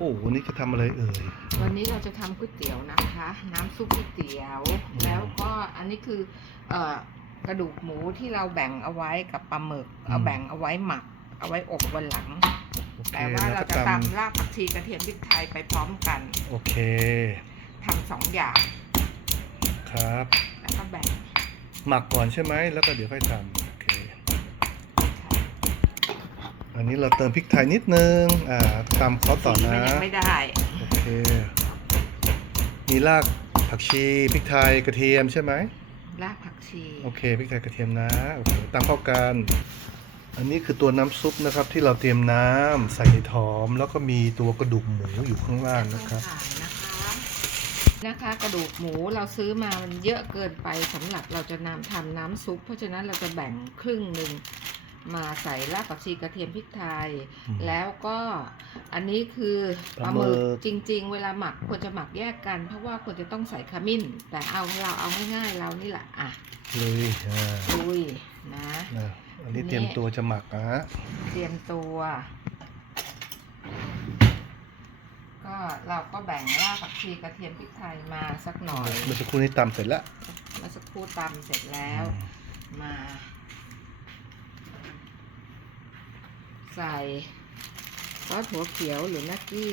โอ้วันนี้จะทำอะไรเอ่ย วันนี้เราจะทำก๋วยเตี๋ยวนะคะ น้ำซุปก๋วยเตี๋ยว แล้วก็อันนี้คือเอ่อกระดูกหมูที่เราแบ่งเอาไว้กับปลาหมึก เอาแบ่งเอาไว้หมัก เอาไว้อบวันหลังโอเคแต่ว่าแล้วเราก็จะตตำรากผักชีกระเทียมพริกไทยไปพร้อมกันำโอเคทำสองอย่าง ครับ แล้วก็แบ่ง หมักก่อนใช่ไหม แล้วก็เดี๋ยวค่อยทำโอเคอันนี้เราเติมพริกไทยนิดนึง อ่าตำเขาต่อสีนะมันยังไม่ได้ โอเค มีรากผักชีพริกไทยกระเทียมใช่ไหมรากผักชี โอเคพริกไทยกระเทียมนะ โอเคตามเข้ากัน อันนี้คือตัวน้ำซุปนะครับ ที่เราเตรียมน้ำใส่ในถอม แล้วก็มีตัวกระดูกหมูอยู่ข้างล่างนะครับขายนะคะนะคะ กระดูกหมูเราซื้อมามันเยอะเกินไปสำหรับเราจะนำทำน้ำซุป เพราะฉะนั้นเราจะแบ่งครึ่งหนึ่ง มาใส่รากผักชีกระเทียมพริกไทย อืม แล้วก็อันนี้คือปปลาลาหหมึมึกกจริง ๆ เวลาหมักควรจะหมักแยกกัน เพราะว่าควรจะต้องใส่ขมิ้น แต่เอาเราเอาง่ายๆเรานี่แหละอะลุยอ่าลุยนะ นะอันนี้อันนี้เตรียมตัวจะหมักนะฮะเตรียมตัว ก็เราก็แบ่งรากผักชีกระเทียมพริกไทยมาสักหน่อย เมื่อสักครู่นี้ตำเสร็จแล้วเมื่อสักครู่ตำเสร็จแล้ว มา ใส่ซอสหัวเขียวหรือนักกี้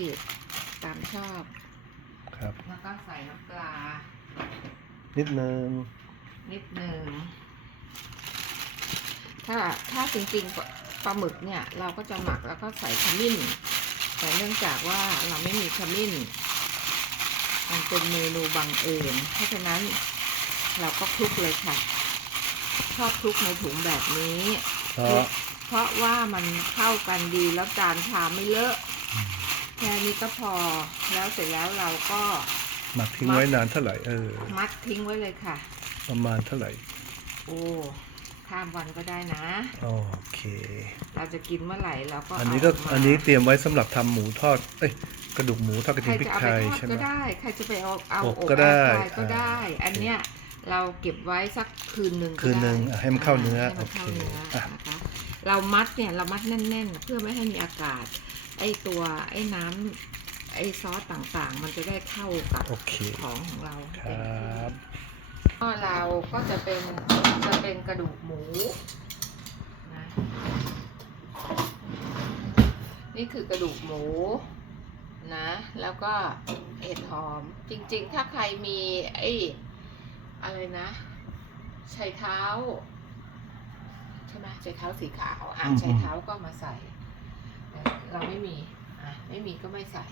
ตามชอบ ครับ แล้วก็ใส่น้ำปลา นิดนึง นิดหนึ่ง ถ้าถ้าจริงๆปลาปลาหมึกเนี่ย เราก็จะหมักแล้วก็ใส่ขมิ้น แต่เนื่องจากว่าเราไม่มีขมิ้น มันเป็นเมนูบังเอิญเพราะฉะนั้นเราก็คลุกเลยค่ะ ชอบคลุกในถุงแบบนี้ เพราะ เพราะว่ามันเข้ากันดีแล้วจานชามไม่เลอะอืมแค่นี้ก็พอแล้วเสร็จแล้วเราก็หมักทิ้งไว้นานเท่าไหร่เออ มัดทิ้งไว้เลยค่ะ ประมาณเท่าไหร่ โอ้ข้ามวันก็ได้นะ โอเค เราจะกินเมื่อไหร่เราก็อันนี้ก็เามาอันนี้เตรียมไว้สำหรับทำหมูทอด เอ้ยกระดูกหมูทอดกระใครเทียมพริจะกเอาไทไปยทอดใช่ไหมก็ได้ ใครจะไปเอาเอาอบอบก็ได้แอร์ฟรายก็ได้อ่าอันเนี้ยเราเก็บไว้สักคืนหนึ่งก็คืนหนึ่งได้อะให้มันเข้าเนื้อให้มันเข้าโอเคเนื้ออะนะคะ เรามัดเนี่ยเรามัดแน่น ๆ เพื่อไม่ให้มีอากาศ ไอตัวไอ้น้ำไอซอสต่างๆ มันจะได้เข้ากับโอเคของของเราครับก็เราก็จะเป็นจะเป็นกระดูกหมูนะนี่คือกระดูกหมูนะ แล้วก็เห็ดหอม จริง ๆ ถ้าใครมีไอ้อะไรนะชัยเท้า ใช่ไหมชัยเท้าสีขาวอะอืมชัยเท้าก็มาใส่แต่เราไม่มีอะไม่มีก็ไม่ใส่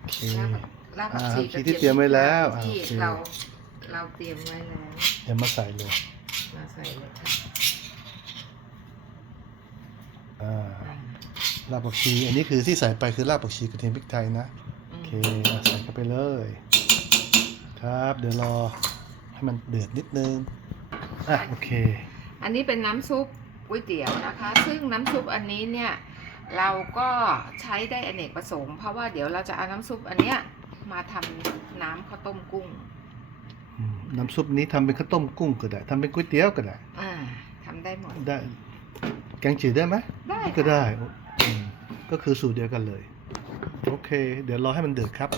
โอเครากผักรากผักอ่าชีผักชีที่เตรียมไว้แล้วอ่าที่โอเค เราเราเตรียมไว้แล้วเดี๋ยวมาใส่เลย มาใส่เลยค่ะอ่าอ่ารากผักชี อันนี้คือที่ใส่ไปคือรากผักชีกระเทียมพริกไทยนะอืโอมเคอะใส่เข้าไปเลย ครับ เดี๋ยวรอให้มันเดือดนิดนึง อะโอเค อันนี้เป็นน้ำซุปก๋วยเตี๋ยวนะคะ ซึ่งน้ำซุปอันนี้เนี่ยเราก็ใช้ได้อเนกประสงค์เพราะว่าเดี๋ยวเราจะเอาน้ำซุปอันเนี้ยมาทำน้ำข้าวต้มกุ้งอืมน้ำซุปนี้ทำเป็นข้าวต้มกุ้งก็ได้ทำเป็นก๋วยเตี๋ยวก็ได้อ่าทำได้หมด ได้ แกงจืดได้ไหมได้ก็ค่ะได้อืมก็คือสูตรเดียวกันเลย โอเค เดี๋ยวรอให้มันเดือดครับอ